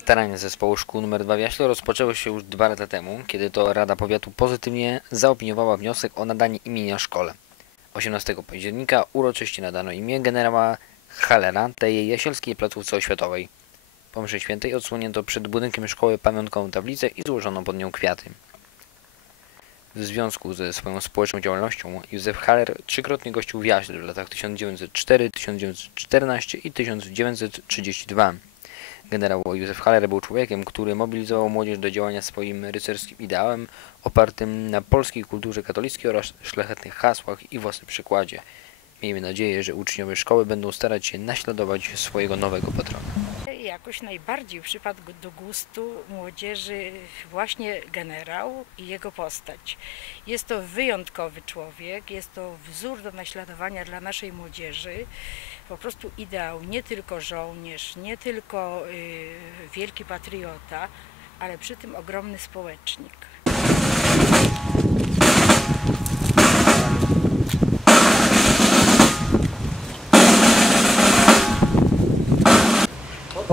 Starania zespołu szkół nr 2 w Jaśle rozpoczęły się już dwa lata temu, kiedy to Rada Powiatu pozytywnie zaopiniowała wniosek o nadanie imienia szkole. 18 października uroczyście nadano imię generała Hallera tej jasielskiej placówce oświatowej. Po mszy świętej odsłonięto przed budynkiem szkoły pamiątkową tablicę i złożono pod nią kwiaty. W związku ze swoją społeczną działalnością Józef Haller trzykrotnie gościł w Jaśle w latach 1904, 1914 i 1932. Generał Józef Haller był człowiekiem, który mobilizował młodzież do działania swoim rycerskim ideałem opartym na polskiej kulturze katolickiej oraz szlachetnych hasłach i własnym przykładzie. Miejmy nadzieję, że uczniowie szkoły będą starać się naśladować swojego nowego patrona. Jakoś najbardziej przypadł do gustu młodzieży właśnie generał i jego postać. Jest to wyjątkowy człowiek, jest to wzór do naśladowania dla naszej młodzieży. Po prostu ideał, nie tylko żołnierz, nie tylko y, wielki patriota, ale przy tym ogromny społecznik.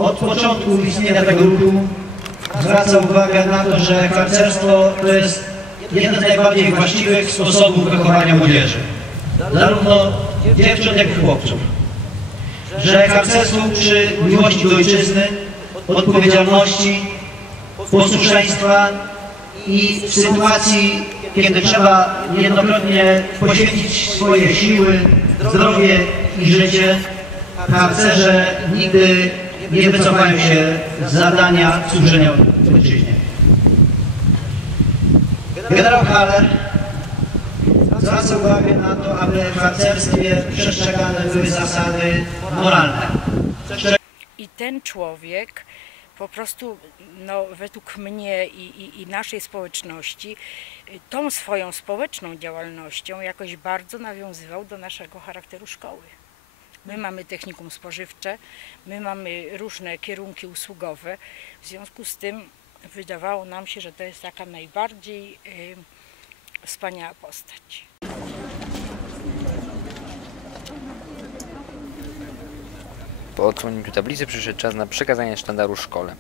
Od początku istnienia tego ruchu zwraca uwagę na to, że harcerstwo to jest jeden z najbardziej właściwych sposobów wychowania młodzieży. Zarówno dziewcząt, jak i chłopców. Że harcerstwo uczy miłości do ojczyzny, odpowiedzialności, posłuszeństwa i w sytuacji, kiedy trzeba jednokrotnie poświęcić swoje siły, zdrowie i życie, harcerze nigdy nie wycofają się z zadania służenia ojczyźnie. Generał Haller zwraca uwagę na to, aby w harcerstwie przestrzegane były zasady moralne. I ten człowiek po prostu, no, według mnie i, i, i naszej społeczności, tą swoją społeczną działalnością jakoś bardzo nawiązywał do naszego charakteru szkoły. My mamy technikum spożywcze, my mamy różne kierunki usługowe, w związku z tym wydawało nam się, że to jest taka najbardziej y, wspaniała postać. Po odsłonięciu tablicy przyszedł czas na przekazanie sztandaru szkole.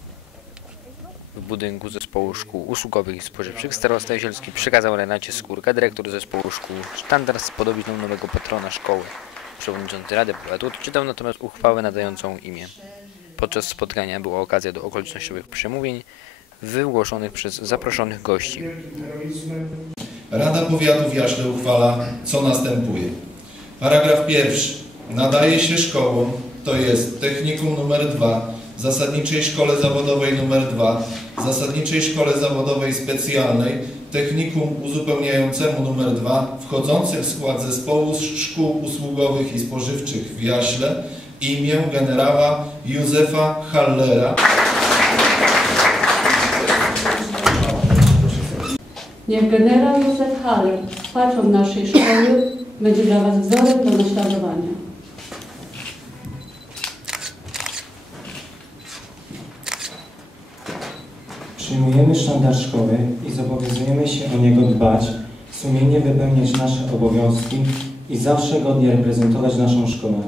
W budynku zespołu szkół usługowych i spożywczych starosta Jasielski przekazał Renacie Skórka, dyrektor zespołu szkół, sztandar z podobizną nowego patrona szkoły. Przewodniczący Rady Powiatu odczytał natomiast uchwałę nadającą imię. Podczas spotkania była okazja do okolicznościowych przemówień wygłoszonych przez zaproszonych gości. Rada Powiatu w Jaśle uchwala, co następuje. Paragraf pierwszy. Nadaje się szkołom, to jest Technikum nr 2, Zasadniczej Szkole Zawodowej nr 2, Zasadniczej Szkole Zawodowej Specjalnej, Technikum Uzupełniającemu nr 2, wchodzących w skład Zespołu Szkół Usługowych i Spożywczych w Jaśle, imię generała Józefa Hallera, Niech generał Józef Haller, patron naszej szkoły, będzie dla Was wzorem do naśladowania. Przyjmujemy sztandar szkoły i zobowiązujemy się o niego dbać, sumiennie wypełniać nasze obowiązki i zawsze godnie reprezentować naszą szkołę.